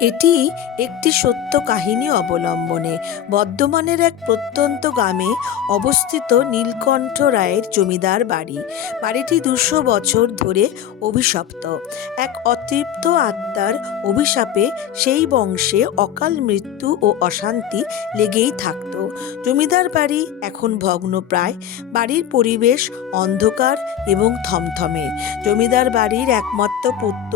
এটি একটি সত্য কাহিনী অবলম্বনে বর্ধমানের এক প্রত্যন্ত গ্রামে অবস্থিত নীলকণ্ঠ রায়ের জমিদার বাড়ি। বাড়িটি 200 বছর ধরে অভিশপ্ত। এক অতৃপ্ত আত্মার অভিশাপে সেই বংশে অকাল মৃত্যু ও অশান্তি লেগেই থাকত। জমিদার বাড়ি এখন ভগ্নপ্রায়। বাড়ির পরিবেশ অন্ধকার এবং থমথমে। জমিদার বাড়ির একমাত্র পুত্র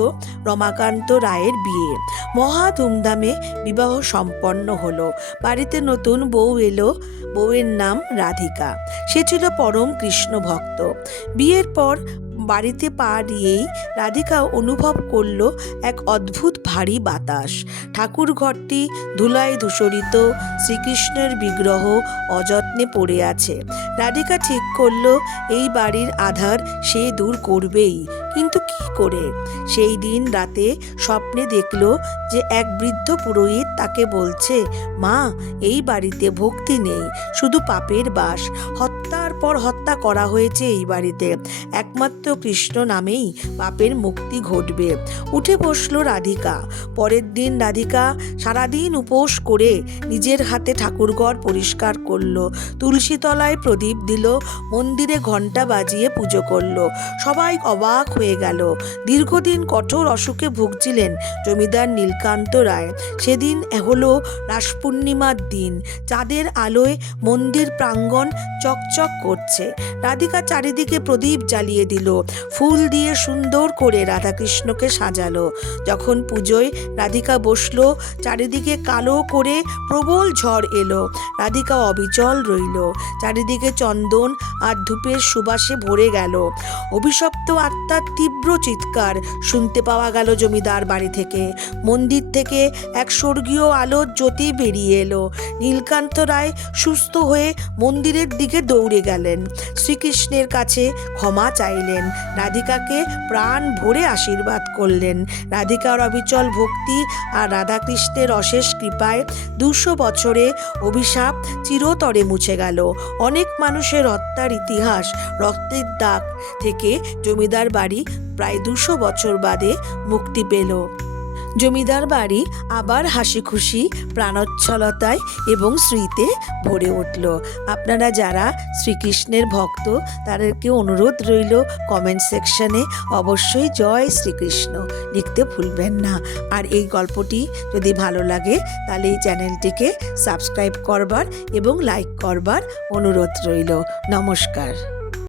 রমাকান্ত রায়ের বিয়ে মহা ধুমধামে বিবাহ সম্পন্ন হলো। বাড়িতে নতুন বউ এলো। বউয়ের নাম রাধিকা। সে ছিল পরম কৃষ্ণ ভক্ত। বিয়ের পর বাড়িতে পা দিয়েই রাধিকা অনুভব করল এক অদ্ভুত ভারী বাতাস। ঠাকুর ঘরটি ধুলায় ধূসরিত, শ্রীকৃষ্ণের বিগ্রহ অযত্নে পড়ে আছে। রাধিকা ঠিক করল এই বাড়ির আধার সে দূর করবেই, কিন্তু কি করে? সেই দিন রাতে স্বপ্নে দেখল যে এক বৃদ্ধ পুরোহিত তাকে বলছে, মা, এই বাড়িতে ভক্তি নেই, শুধু পাপের বাস। হত্যার পর হত্যা করা হয়েছে এই বাড়িতে। একমাত্র কৃষ্ণ নামেই পাপের মুক্তি ঘটবে। উঠে বসল রাধিকা। পরের দিন রাধিকা সারাদিন উপোস করে নিজের হাতে ঠাকুরঘর পরিষ্কার করলো, তুলসী তলায় প্রদীপ দিল, মন্দিরে ঘণ্টা বাজিয়ে পুজো করলো। সবাই অবাক হয়ে গেল। দীর্ঘদিন কঠোর অসুখে ভুগছিলেন জমিদার নীলকান্ত রায়। সেদিন হলো রাস পূর্ণিমার দিন। চাঁদের আলোয় মন্দির প্রাঙ্গণ চকচক করছে। রাধিকা চারিদিকে প্রদীপ জ্বালিয়ে দিল, ফুল দিয়ে সুন্দর করে রাধাকৃষ্ণকে সাজালো। যখন পুজোয় রাধিকা বসলো, চারিদিকে কালো করে প্রবল ঝড় এলো। রাধিকা অবিচল রইল। চারিদিকে চন্দন আর ধূপের সুবাসে ভরে গেল। অভিশপ্ত আত্মার তীব্র চিৎকার শুনতে পাওয়া গেল জমিদার বাড়ি থেকে। মন্দির থেকে এক স্বর্গীয় আলোর জ্যোতি বেরিয়ে এলো। নীলকান্ত রায় সুস্থ হয়ে মন্দিরের দিকে দৌড়ে গেলেন। শ্রীকৃষ্ণের কাছে ক্ষমা চাইলেন। রাধিকাকে প্রাণ ভরে আশীর্বাদ করলেন। রাধিকার অবিচল ভক্তি আর রাধাকৃষ্ণের অশেষ কৃপায় 200 বছরে অভিশাপ চিরতরে মুছে গেল। অনেক মানুষের হত্যার ইতিহাস, রক্তের দাগ থেকে জমিদার বাড়ি প্রায় 200 বছর বাদে মুক্তি পেল। জমিদার বাড়ি আবার হাসি খুশি, প্রাণোচ্ছলতায় এবং স্মৃতিতে ভরে উঠল। আপনারা যারা শ্রীকৃষ্ণের ভক্ত তাদেরকে অনুরোধ রইল কমেন্ট সেকশনে অবশ্যই জয় শ্রীকৃষ্ণ লিখতে ভুলবেন না। আর এই গল্পটি যদি ভালো লাগে তাহলে এই চ্যানেলটিকে সাবস্ক্রাইব করবার এবং লাইক করবার অনুরোধ রইল। নমস্কার।